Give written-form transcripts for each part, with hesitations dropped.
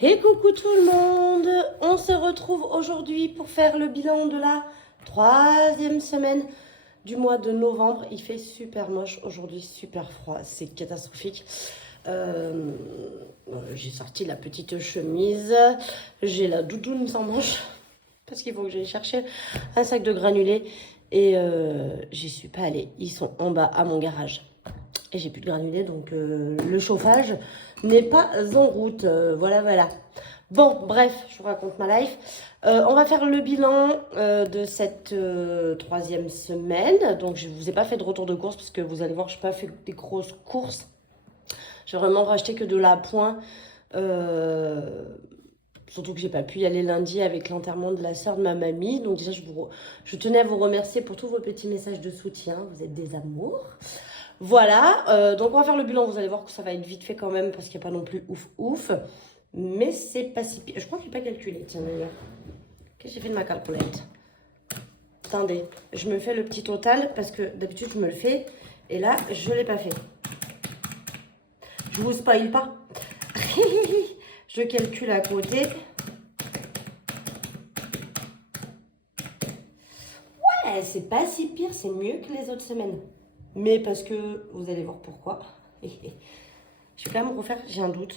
Et coucou tout le monde, on se retrouve aujourd'hui pour faire le bilan de la troisième semaine du mois de novembre. Il fait super moche aujourd'hui, super froid, c'est catastrophique. Euh, j'ai sorti la petite chemise, j'ai la doudoune sans manches parce qu'il faut que j'aille chercher un sac de granulés et j'y suis pas allée. Ils sont en bas à mon garage. Et j'ai plus de granulés, donc le chauffage n'est pas en route. Voilà. Bon, bref, je vous raconte ma life. On va faire le bilan de cette troisième semaine. Donc, je ne vous ai pas fait de retour de course parce que vous allez voir, je n'ai pas fait des grosses courses. J'ai vraiment racheté que de l'appoint. Surtout que j'ai pas pu y aller lundi avec l'enterrement de la sœur de ma mamie. Donc déjà, je tenais à vous remercier pour tous vos petits messages de soutien. Vous êtes des amours. Voilà, donc on va faire le bilan, vous allez voir que ça va être vite fait quand même parce qu'il n'y a pas non plus ouf. Mais c'est pas si pire. Je crois que je n'ai pas calculé, tiens d'ailleurs. Qu'est-ce que j'ai fait de ma calculette? Attendez, je me fais le petit total parce que d'habitude je me le fais. Et là, je ne l'ai pas fait. Je vous spoil pas. Je calcule à côté. Ouais, c'est pas si pire, c'est mieux que les autres semaines. Mais parce que vous allez voir pourquoi. Je vais quand même refaire, j'ai un doute.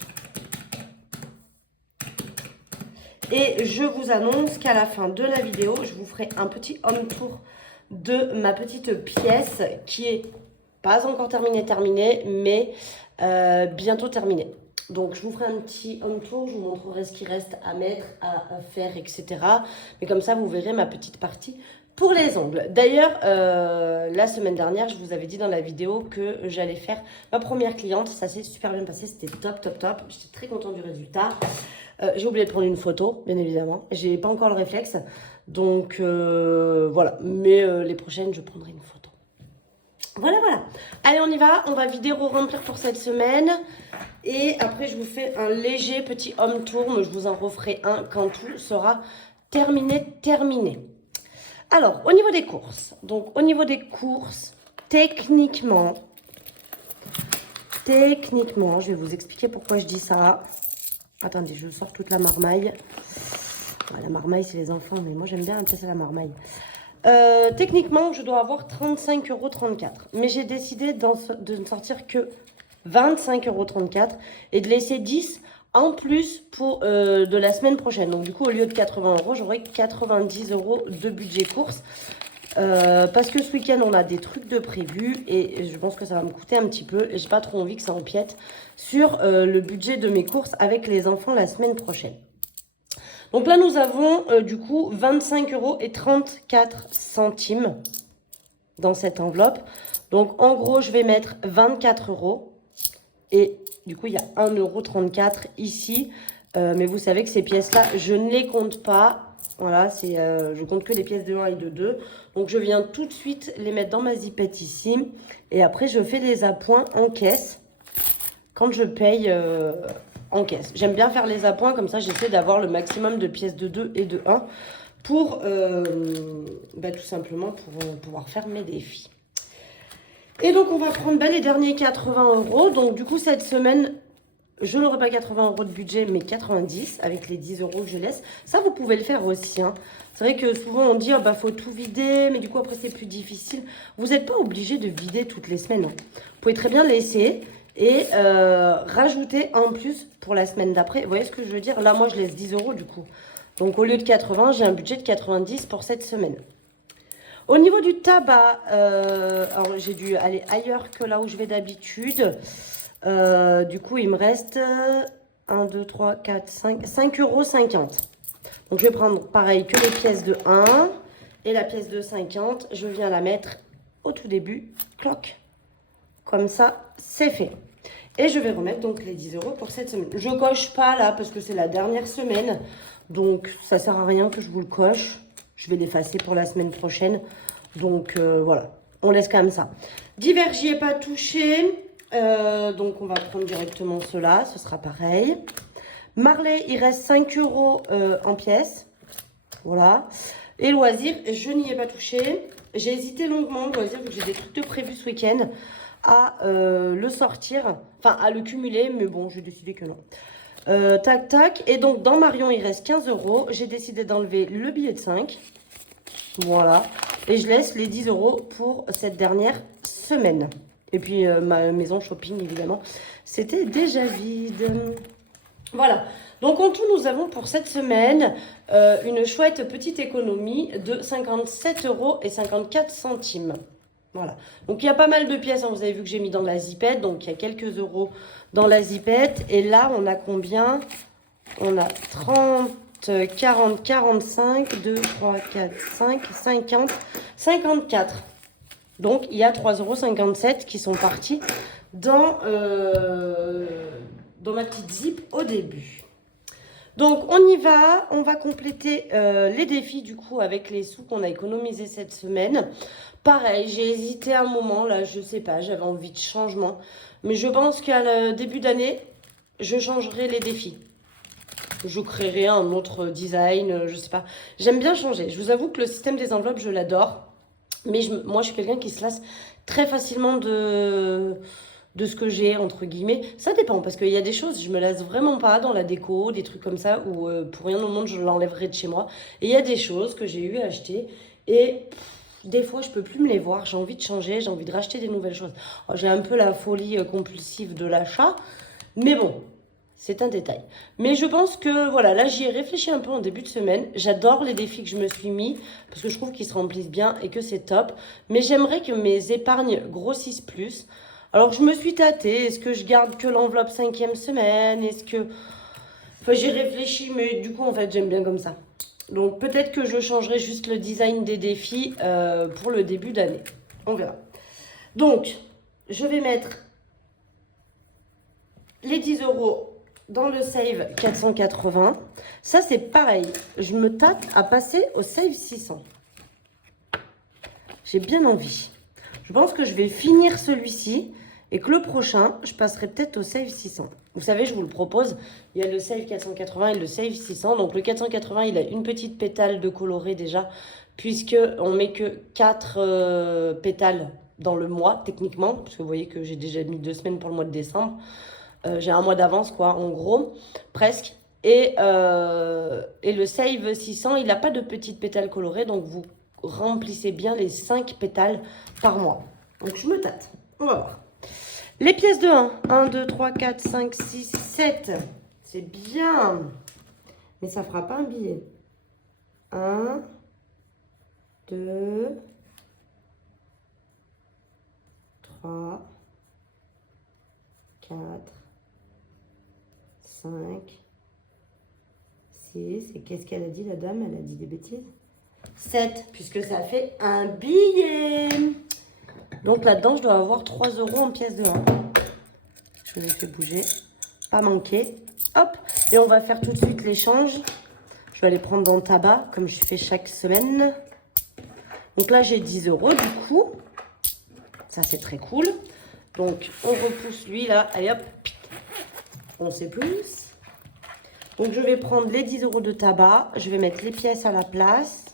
Et je vous annonce qu'à la fin de la vidéo, je vous ferai un petit home tour de ma petite pièce qui est pas encore terminée, mais bientôt terminée. Donc je vous ferai un petit home tour, je vous montrerai ce qui reste à mettre, à faire, etc. Mais comme ça, vous verrez ma petite partie pour les ongles. D'ailleurs, la semaine dernière, je vous avais dit dans la vidéo que j'allais faire ma première cliente. Ça s'est super bien passé, c'était top. J'étais très contente du résultat. J'ai oublié de prendre une photo, bien évidemment. J'ai pas encore le réflexe. Donc voilà. Mais les prochaines, je prendrai une photo. Voilà. Allez, on y va. On va vider, remplir pour cette semaine. Et après, je vous fais un léger petit home tour. Mais je vous en referai un quand tout sera terminé. Alors, au niveau des courses. Donc, au niveau des courses, techniquement, je vais vous expliquer pourquoi je dis ça. Attendez, je sors toute la marmaille. La marmaille, c'est les enfants, mais moi, j'aime bien appeler ça la marmaille. Techniquement, je dois avoir 35,34 €. Mais j'ai décidé de ne sortir que 25,34 € et de laisser 10 en plus pour de la semaine prochaine. Donc, du coup, au lieu de 80 €, j'aurai 90 € de budget course. Parce que ce week-end, on a des trucs de prévus et je pense que ça va me coûter un petit peu. Et j'ai pas trop envie que ça empiète sur le budget de mes courses avec les enfants la semaine prochaine. Donc là, nous avons du coup 25,34 € dans cette enveloppe. Donc en gros, je vais mettre 24 € et du coup, il y a 1,34 € ici. Mais vous savez que ces pièces-là, je ne les compte pas. Voilà, je compte que les pièces de 1 et de 2. Donc, je viens tout de suite les mettre dans ma zipette ici. Et après, je fais les appoints en caisse quand je paye en caisse. J'aime bien faire les appoints, comme ça, j'essaie d'avoir le maximum de pièces de 2 et de 1 pour, tout simplement, pour pouvoir faire mes défis. Et donc, on va prendre les derniers 80 €. Donc, du coup, cette semaine, je n'aurai pas 80 € de budget, mais 90 avec les 10 € que je laisse. Ça, vous pouvez le faire aussi. Hein. C'est vrai que souvent, on dit, faut tout vider, mais du coup, après, c'est plus difficile. Vous n'êtes pas obligé de vider toutes les semaines. Hein. Vous pouvez très bien laisser et rajouter en plus pour la semaine d'après. Vous voyez ce que je veux dire? Là, moi, je laisse 10 € du coup. Donc, au lieu de 80, j'ai un budget de 90 pour cette semaine. Au niveau du tabac, alors j'ai dû aller ailleurs que là où je vais d'habitude. Du coup, il me reste 1, 2, 3, 4, 5,50 €. Donc, je vais prendre pareil que les pièces de 1 et la pièce de 50. Je viens la mettre au tout début. Cloc. Comme ça, c'est fait. Et je vais remettre donc les 10 € pour cette semaine. Je coche pas là parce que c'est la dernière semaine. Donc, ça sert à rien que je vous le coche. Je vais l'effacer pour la semaine prochaine. Donc, voilà. On laisse quand même ça. Divers, j'y ai pas touché. Donc, on va prendre directement cela. Ce sera pareil. Marley, il reste 5 € en pièces. Voilà. Et loisirs, je n'y ai pas touché. J'ai hésité longuement, loisirs, vu que j'ai des trucs de prévu ce week-end, à le sortir. Enfin, à le cumuler. Mais bon, j'ai décidé que non. Tac, tac. Et donc, dans Marion, il reste 15 €. J'ai décidé d'enlever le billet de 5. Voilà. Et je laisse les 10 € pour cette dernière semaine. Et puis, ma maison shopping, évidemment, c'était déjà vide. Voilà. Donc, en tout, nous avons pour cette semaine une chouette petite économie de 57,54 €. Voilà. Donc, il y a pas mal de pièces. Hein. Vous avez vu que j'ai mis dans la zipette. Donc, il y a quelques euros dans la zipette. Et là, on a combien? On a 30, 40, 45, 2, 3, 4, 5, 50, 54. Donc, il y a 3,57 € qui sont partis dans ma petite zip au début. Donc, on y va. On va compléter les défis, du coup, avec les sous qu'on a économisés cette semaine. Pareil, j'ai hésité un moment, là, je sais pas, j'avais envie de changement. Mais je pense qu'à le début d'année, je changerai les défis. Je créerai un autre design, je sais pas. J'aime bien changer. Je vous avoue que le système des enveloppes, je l'adore. Mais moi, je suis quelqu'un qui se lasse très facilement de ce que j'ai, entre guillemets. Ça dépend, parce qu'il y a des choses, je me lasse vraiment pas dans la déco, des trucs comme ça, où pour rien au monde, je l'enlèverai de chez moi. Et il y a des choses que j'ai eu à acheter, et des fois, je peux plus me les voir. J'ai envie de changer, j'ai envie de racheter des nouvelles choses. J'ai un peu la folie compulsive de l'achat, mais bon, c'est un détail. Mais je pense que, voilà, là, j'y ai réfléchi un peu en début de semaine. J'adore les défis que je me suis mis, parce que je trouve qu'ils se remplissent bien et que c'est top. Mais j'aimerais que mes épargnes grossissent plus. Alors, je me suis tâtée. Est-ce que je garde que l'enveloppe 5e semaine? Est-ce que... Enfin, j'ai réfléchi, mais du coup, en fait, j'aime bien comme ça. Donc, peut-être que je changerai juste le design des défis pour le début d'année. On verra. Donc, je vais mettre les 10 € dans le save 480. Ça, c'est pareil. Je me tâte à passer au save 600. J'ai bien envie. Je pense que je vais finir celui-ci et que le prochain, je passerai peut-être au save 600. Vous savez, je vous le propose. Il y a le save 480 et le save 600. Donc, le 480, il a une petite pétale de coloré déjà, puisqu'on met que 4 pétales dans le mois, techniquement. Parce que vous voyez que j'ai déjà mis 2 semaines pour le mois de décembre. J'ai un mois d'avance, quoi, en gros, presque. Et le Save 600, il n'a pas de petites pétales colorées, donc vous remplissez bien les 5 pétales par mois. Donc, je me tâte. On va voir. Les pièces de 1. 1, 2, 3, 4, 5, 6, 7. C'est bien. Mais ça ne fera pas un billet. 1, 2, 3, 4, 5, 6. Et qu'est-ce qu'elle a dit, la dame? Elle a dit des bêtises. 7, puisque ça fait un billet. Donc là-dedans, je dois avoir 3 € en pièces de 1. Je les fais bouger. Pas manquer. Hop. Et on va faire tout de suite l'échange. Je vais aller prendre dans le tabac, comme je fais chaque semaine. Donc là, j'ai 10 € du coup. Ça, c'est très cool. Donc, on repousse lui, là. Allez, hop. On sait plus. Donc, je vais prendre les 10 € de tabac. Je vais mettre les pièces à la place.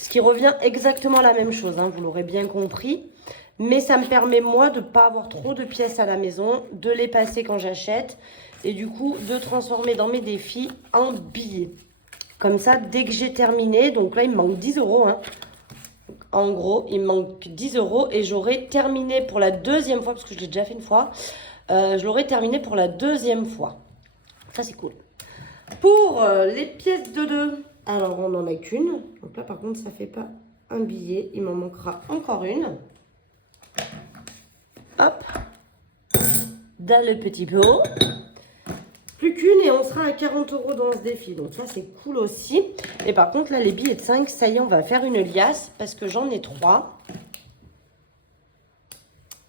Ce qui revient exactement à la même chose, hein, vous l'aurez bien compris. Mais ça me permet, moi, de ne pas avoir trop de pièces à la maison, de les passer quand j'achète. Et du coup, de transformer dans mes défis en billets. Comme ça, dès que j'ai terminé, donc là, il me manque 10 €. Hein. En gros, il me manque 10 € et j'aurai terminé pour la deuxième fois, parce que je l'ai déjà fait une fois. Je l'aurai terminé pour la deuxième fois. Ça, c'est cool. Pour les pièces de 2, alors on n'en a qu'une. Donc là, par contre, ça ne fait pas un billet. Il m'en manquera encore une. Hop. Dans le petit pot. Plus qu'une et on sera à 40 € dans ce défi. Donc ça, c'est cool aussi. Et par contre, là, les billets de 5, ça y est, on va faire une liasse parce que j'en ai 3.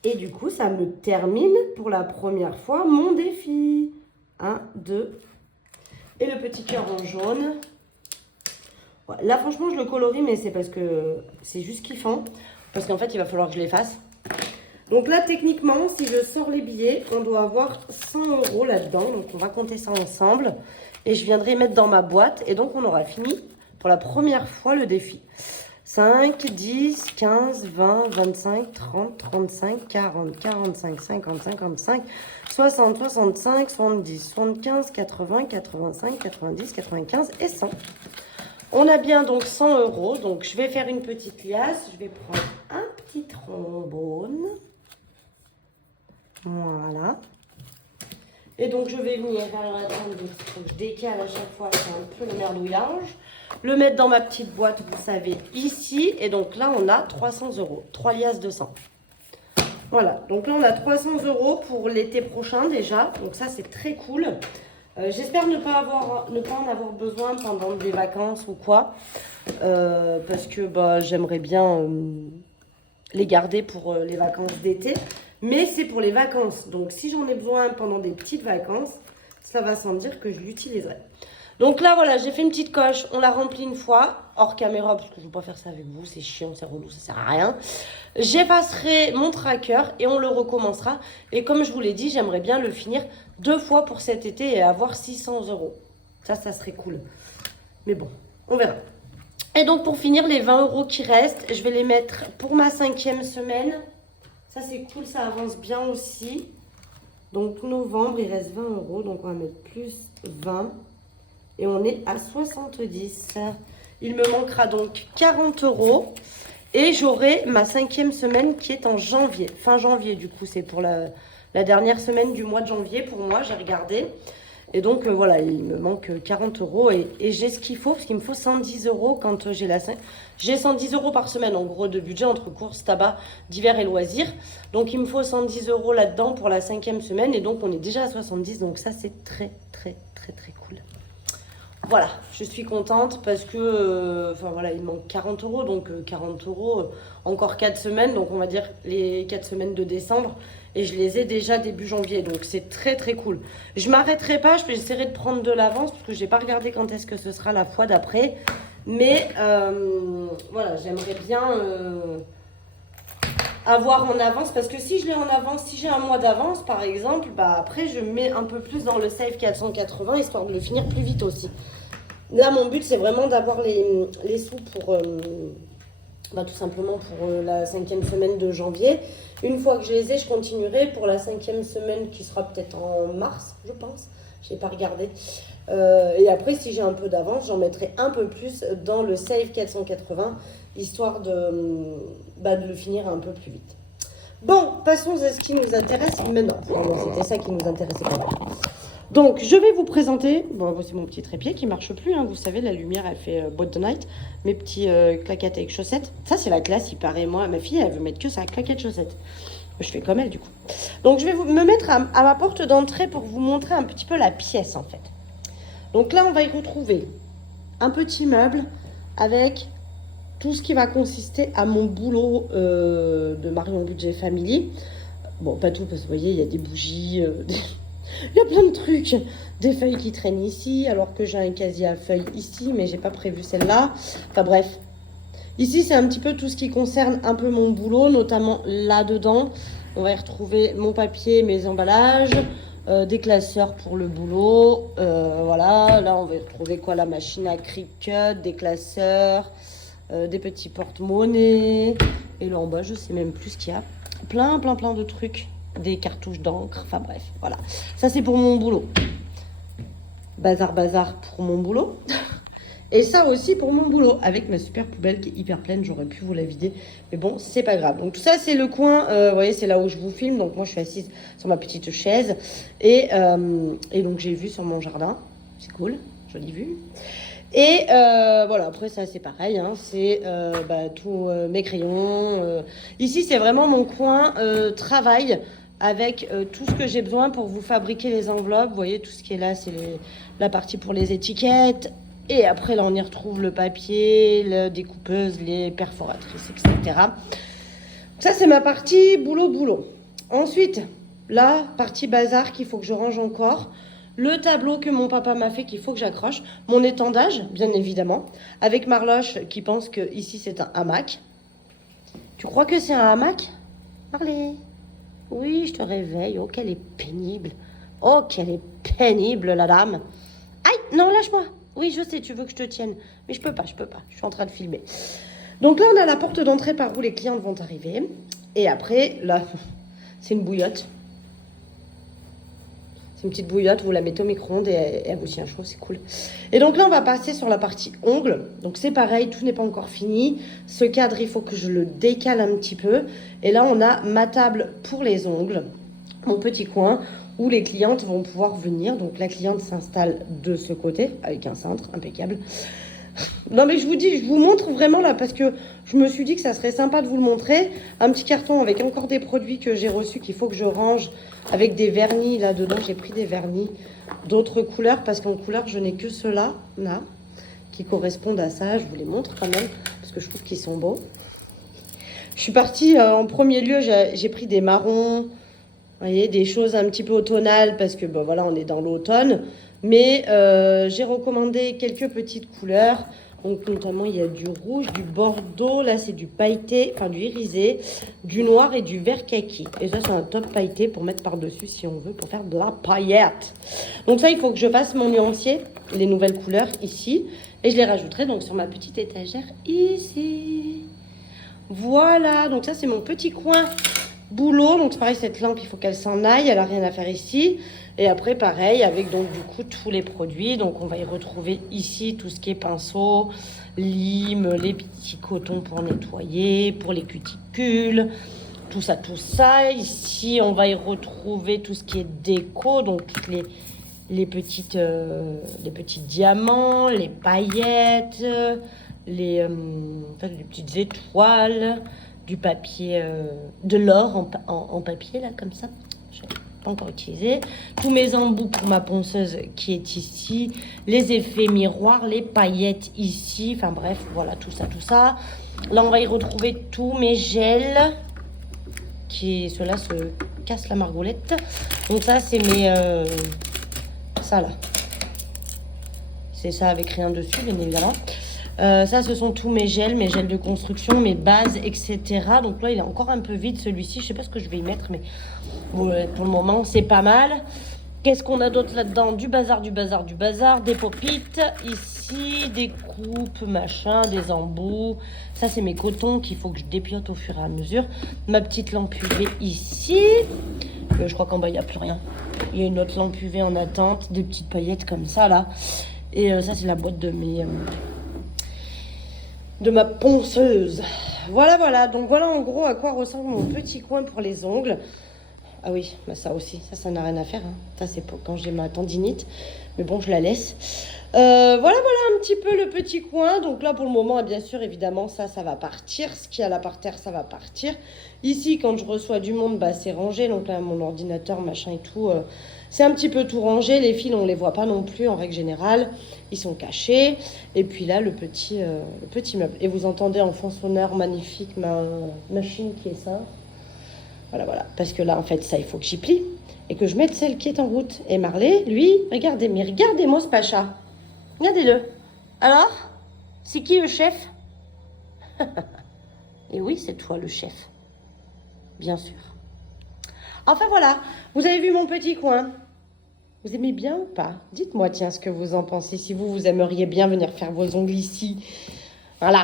Et du coup, ça me termine pour la première fois mon défi. 1, 2. Et le petit cœur en jaune. Ouais, là, franchement, je le colorie, mais c'est parce que c'est juste kiffant. Parce qu'en fait, il va falloir que je les fasse. Donc là, techniquement, si je sors les billets, on doit avoir 100 € là-dedans. Donc, on va compter ça ensemble. Et je viendrai mettre dans ma boîte. Et donc, on aura fini pour la première fois le défi. 5, 10, 15, 20, 25, 30, 35, 40, 45, 50, 55, 60, 65, 70, 75, 80, 85, 90, 95 et 100. On a bien donc 100 euros. Donc, je vais faire une petite liasse. Je vais prendre un petit trombone. Voilà. Et donc, je vais venir, alors attendez, je décale à chaque fois, c'est un peu le merdouillage. Le mettre dans ma petite boîte, vous savez, ici. Et donc là, on a 300 euros. 3 liasses de 100. Voilà, donc là, on a 300 euros pour l'été prochain déjà. Donc ça, c'est très cool. J'espère ne pas en avoir besoin pendant des vacances ou quoi. Parce que bah, j'aimerais bien les garder pour les vacances d'été. Mais c'est pour les vacances. Donc, si j'en ai besoin pendant des petites vacances, ça va sans dire que je l'utiliserai. Donc là, voilà, j'ai fait une petite coche. On l'a remplie une fois, hors caméra, parce que je ne veux pas faire ça avec vous. C'est chiant, c'est relou, ça sert à rien. J'effacerai mon tracker et on le recommencera. Et comme je vous l'ai dit, j'aimerais bien le finir 2 fois pour cet été et avoir 600 euros. Ça serait cool. Mais bon, on verra. Et donc, pour finir, les 20 euros qui restent, je vais les mettre pour ma 5e semaine. Ça, c'est cool, ça avance bien aussi. Donc, novembre, il reste 20 euros. Donc, on va mettre plus 20. Et on est à 70. Il me manquera donc 40 euros. Et j'aurai ma 5e semaine qui est en janvier. Fin janvier, du coup, c'est pour la dernière semaine du mois de janvier. Pour moi, j'ai regardé. Et donc, voilà, il me manque 40 euros. Et j'ai ce qu'il faut, parce qu'il me faut 110 euros quand j'ai la 5. J'ai 110 euros par semaine, en gros, de budget entre courses, tabac, divers et loisirs. Donc, il me faut 110 euros là-dedans pour la 5e semaine. Et donc, on est déjà à 70. Donc, ça, c'est très, très, très, très cool. Voilà, je suis contente parce que, enfin voilà, il manque 40 euros. Donc, 40 euros, encore 4 semaines. Donc, on va dire les 4 semaines de décembre. Et je les ai déjà début janvier. Donc, c'est très, très cool. Je ne m'arrêterai pas. J'essaierai de prendre de l'avance parce que je n'ai pas regardé quand est-ce que ce sera la fois d'après. Mais, voilà, j'aimerais bien avoir en avance. Parce que si je l'ai en avance, si j'ai un mois d'avance, par exemple, bah après, je mets un peu plus dans le save 480, histoire de le finir plus vite aussi. Là, mon but, c'est vraiment d'avoir les sous pour... bah, tout simplement pour la 5e semaine de janvier. Une fois que je les ai, je continuerai pour la 5e semaine qui sera peut-être en mars, je pense. Je n'ai pas regardé. Et après, si j'ai un peu d'avance, j'en mettrai un peu plus dans le Save 480, histoire de le finir un peu plus vite. Bon, passons à ce qui nous intéresse maintenant. C'était ça qui nous intéressait pas mal. Donc, je vais vous présenter, bon, voici mon petit trépied qui marche plus, hein, vous savez, la lumière, elle fait boîte de night, mes petits claquettes avec chaussettes. Ça, c'est la classe, il paraît, moi, ma fille, elle veut mettre que ça, claquettes chaussettes. Je fais comme elle, du coup. Donc, je vais me mettre à ma porte d'entrée pour vous montrer un petit peu la pièce, en fait. Donc là, on va y retrouver un petit meuble avec tout ce qui va consister à mon boulot de Marion Budget Family. Bon, pas tout, parce que vous voyez, il y a des bougies, il y a plein de trucs, des feuilles qui traînent ici, alors que j'ai un casier à feuilles ici, mais j'ai pas prévu celle-là. Enfin bref, ici c'est un petit peu tout ce qui concerne un peu mon boulot, notamment là-dedans. On va y retrouver mon papier, mes emballages, des classeurs pour le boulot. Voilà, là on va y retrouver quoi? La machine à Cricut, des classeurs, des petits porte-monnaies. Et là en bas, je sais même plus ce qu'il y a. Plein de trucs. Des cartouches d'encre, enfin bref, voilà. Ça, c'est pour mon boulot. Bazar pour mon boulot. Et ça aussi pour mon boulot, avec ma super poubelle qui est hyper pleine. J'aurais pu vous la vider, mais bon, c'est pas grave. Donc tout ça, c'est le coin, vous voyez, c'est là où je vous filme. Donc moi, je suis assise sur ma petite chaise. Et donc, j'ai vu sur mon jardin. C'est cool, jolie vue. Et voilà, après ça c'est pareil, hein, c'est tous mes crayons. Ici c'est vraiment mon coin travail avec tout ce que j'ai besoin pour vous fabriquer les enveloppes. Vous voyez, tout ce qui est là, c'est la partie pour les étiquettes. Et après là on y retrouve le papier, la découpeuse, les perforatrices, etc. Ça c'est ma partie boulot. Ensuite, la partie bazar qu'il faut que je range encore. Le tableau que mon papa m'a fait qu'il faut que j'accroche. Mon étendage, bien évidemment. Avec Marloche qui pense que ici c'est un hamac. Tu crois que c'est un hamac, Marley? Oui, je te réveille. Oh, qu'elle est pénible. Oh, qu'elle est pénible, la dame. Aïe, non, lâche-moi. Oui, je sais, tu veux que je te tienne. Mais je peux pas. Je suis en train de filmer. Donc là, on a la porte d'entrée par où les clientes vont arriver. Et après, là, c'est une bouillotte. C'est une petite bouillotte, vous la mettez au micro-ondes et elle vous tient chaud, c'est cool. Et donc là, on va passer sur la partie ongles. Donc c'est pareil, tout n'est pas encore fini. Ce cadre, il faut que je le décale un petit peu. Et là, on a ma table pour les ongles, mon petit coin, où les clientes vont pouvoir venir. Donc la cliente s'installe de ce côté, avec un cintre impeccable. Non mais je vous dis, je vous montre vraiment là parce que je me suis dit que ça serait sympa de vous le montrer. Un petit carton avec encore des produits que j'ai reçus qu'il faut que je range avec des vernis là-dedans. J'ai pris des vernis d'autres couleurs parce qu'en couleur je n'ai que ceux-là là, qui correspondent à ça. Je vous les montre quand même parce que je trouve qu'ils sont beaux. Je suis partie en premier lieu, j'ai pris des marrons, vous voyez, des choses un petit peu automnales parce que ben, voilà, on est dans l'automne. Mais j'ai recommandé quelques petites couleurs. Donc notamment il y a du rouge, du bordeaux, là c'est du pailleté, enfin du irisé, du noir et du vert kaki. Et ça c'est un top pailleté pour mettre par-dessus si on veut, pour faire de la paillette. Donc ça il faut que je fasse mon nuancier, les nouvelles couleurs ici. Et je les rajouterai donc sur ma petite étagère ici. Voilà, donc ça c'est mon petit coin boulot. Donc c'est pareil, cette lampe il faut qu'elle s'en aille, elle n'a rien à faire ici. Et après, pareil, avec donc du coup tous les produits. Donc, on va y retrouver ici tout ce qui est pinceau, lime, les petits cotons pour nettoyer, pour les cuticules, tout ça, tout ça. Ici, on va y retrouver tout ce qui est déco, donc toutes les petits diamants, les paillettes, les petites étoiles, du papier, de l'or en papier, là, comme ça. Pas encore utilisé. Tous mes embouts pour ma ponceuse qui est ici. Les effets miroirs, les paillettes ici. Enfin bref, voilà, tout ça, tout ça. Là, on va y retrouver tous mes gels. Ceux-là se cassent la margoulette. Donc ça, c'est mes... ça, là. C'est ça avec rien dessus, bien évidemment. Ça, ce sont tous mes gels de construction, mes bases, etc. Donc là, il est encore un peu vide, celui-ci. Je sais pas ce que je vais y mettre, mais pour le moment, c'est pas mal. Qu'est-ce qu'on a d'autre là-dedans? Du bazar, du bazar, du bazar. Des popites, ici, des coupes, machin, des embouts. Ça, c'est mes cotons qu'il faut que je dépiote au fur et à mesure. Ma petite lampe UV ici. Je crois qu'en bas, il n'y a plus rien. Il y a une autre lampe UV en attente. Des petites paillettes comme ça, là. Et ça, c'est la boîte de ma ponceuse. Voilà, voilà. Donc, voilà en gros à quoi ressemble mon petit coin pour les ongles. Ah oui, bah ça aussi, ça n'a rien à faire. Hein. Ça, c'est pour quand j'ai ma tendinite. Mais bon, je la laisse. Voilà un petit peu le petit coin. Donc là, pour le moment, bien sûr, évidemment, ça va partir. Ce qu'il y a là par terre, ça va partir. Ici, quand je reçois du monde, bah, c'est rangé. Donc là, mon ordinateur, machin et tout, c'est un petit peu tout rangé. Les fils, on ne les voit pas non plus en règle générale. Ils sont cachés. Et puis là, le petit meuble. Et vous entendez en fond sonore magnifique ma machine qui est ça. Voilà, voilà. Parce que là, en fait, ça, il faut que j'y plie et que je mette celle qui est en route. Et Marley, lui, regardez-moi ce pacha. Regardez-le. Alors, c'est qui le chef? Et oui, c'est toi le chef. Bien sûr. Enfin, voilà. Vous avez vu mon petit coin. Vous aimez bien ou pas? Dites-moi, tiens, ce que vous en pensez. Si vous aimeriez bien venir faire vos ongles ici. Voilà.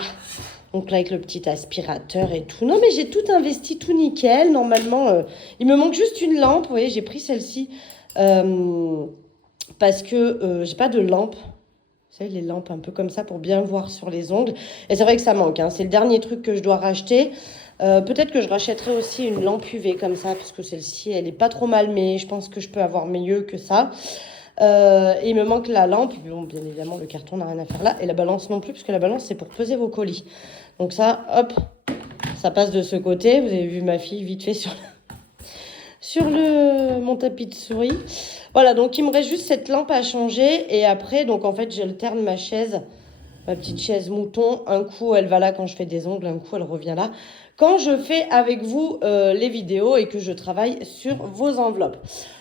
Donc là, avec le petit aspirateur et tout. Non, mais j'ai tout investi, tout nickel. Normalement, il me manque juste une lampe. Vous voyez, j'ai pris celle-ci parce que j'ai pas de lampe. Vous savez, les lampes un peu comme ça pour bien voir sur les ongles. Et c'est vrai que ça manque. Hein. C'est le dernier truc que je dois racheter. Peut-être que je rachèterai aussi une lampe UV comme ça parce que celle-ci, elle est pas trop mal. Mais je pense que je peux avoir mieux que ça. Et il me manque la lampe. Bon, bien évidemment, le carton n'a rien à faire là. Et la balance non plus, parce que la balance, c'est pour peser vos colis. Donc ça, hop, ça passe de ce côté. Vous avez vu ma fille vite fait sur mon tapis de souris. Voilà, donc il me reste juste cette lampe à changer. Et après, donc en fait, j'alterne ma chaise, ma petite chaise mouton. Un coup, elle va là quand je fais des ongles. Un coup, elle revient là. Quand je fais avec vous les vidéos et que je travaille sur vos enveloppes.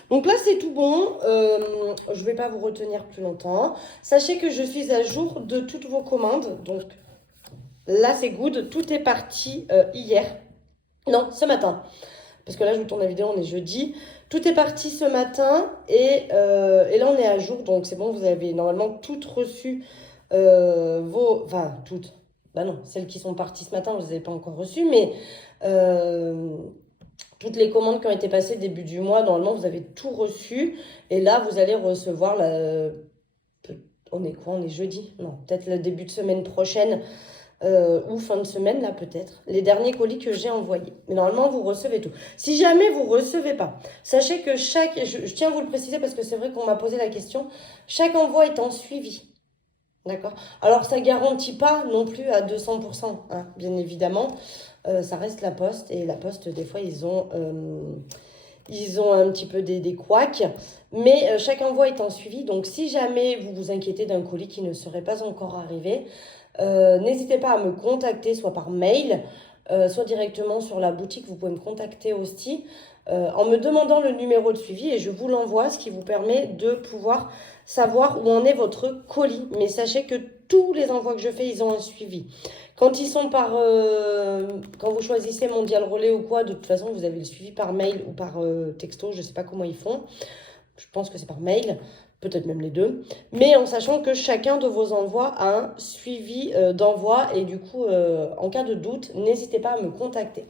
Donc là, c'est tout bon. Je ne vais pas vous retenir plus longtemps. Sachez que je suis à jour de toutes vos commandes. Donc là, c'est good. Tout est parti hier. Non, ce matin. Parce que là, je vous tourne la vidéo, on est jeudi. Tout est parti ce matin. Et là, on est à jour. Donc c'est bon, vous avez normalement toutes reçu enfin, toutes. Bah non, celles qui sont parties ce matin, vous ne les avez pas encore reçues, mais euh, toutes les commandes qui ont été passées début du mois, normalement, vous avez tout reçu. Et là, vous allez recevoir on est quoi? On est jeudi? Non, peut-être le début de semaine prochaine ou fin de semaine, là, peut-être. Les derniers colis que j'ai envoyés. Mais normalement, vous recevez tout. Si jamais vous ne recevez pas, sachez que je tiens à vous le préciser parce que c'est vrai qu'on m'a posé la question, chaque envoi est en suivi. D'accord? Alors, ça ne garantit pas non plus à 200%, hein, bien évidemment. Ça reste la poste. Et la poste, des fois, ils ont un petit peu des couacs. Mais chaque envoi est en suivi. Donc, si jamais vous vous inquiétez d'un colis qui ne serait pas encore arrivé, n'hésitez pas à me contacter, soit par mail, soit directement sur la boutique. Vous pouvez me contacter aussi en me demandant le numéro de suivi et je vous l'envoie, ce qui vous permet de pouvoir savoir où en est votre colis. Mais sachez que tous les envois que je fais, ils ont un suivi. Quand ils sont quand vous choisissez Mondial Relais ou quoi, de toute façon, vous avez le suivi par mail ou par texto, je ne sais pas comment ils font. Je pense que c'est par mail, peut-être même les deux. Mais en sachant que chacun de vos envois a un suivi d'envoi et du coup, en cas de doute, n'hésitez pas à me contacter.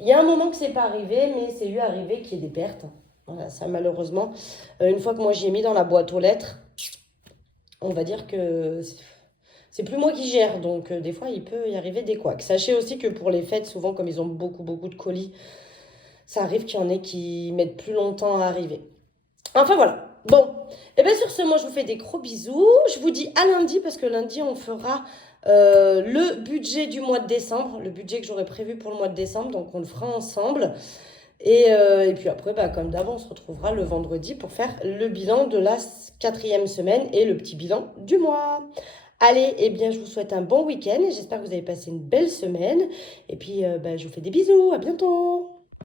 Il y a un moment que c'est pas arrivé, mais c'est lui arrivé qu'il y ait des pertes. Voilà, ça malheureusement. Une fois que moi j'y ai mis dans la boîte aux lettres, on va dire que c'est plus moi qui gère. Donc des fois, il peut y arriver des couacs. Sachez aussi que pour les fêtes, souvent comme ils ont beaucoup, beaucoup de colis, ça arrive qu'il y en ait qui mettent plus longtemps à arriver. Enfin voilà. Bon, et bien sur ce, moi je vous fais des gros bisous. Je vous dis à lundi parce que lundi on fera le budget du mois de décembre, le budget que j'aurais prévu pour le mois de décembre, donc on le fera ensemble. Et puis après, bah, comme d'avant, on se retrouvera le vendredi pour faire le bilan de la 4e semaine et le petit bilan du mois. Allez, eh bien je vous souhaite un bon week-end et j'espère que vous avez passé une belle semaine. Et puis bah, je vous fais des bisous, à bientôt.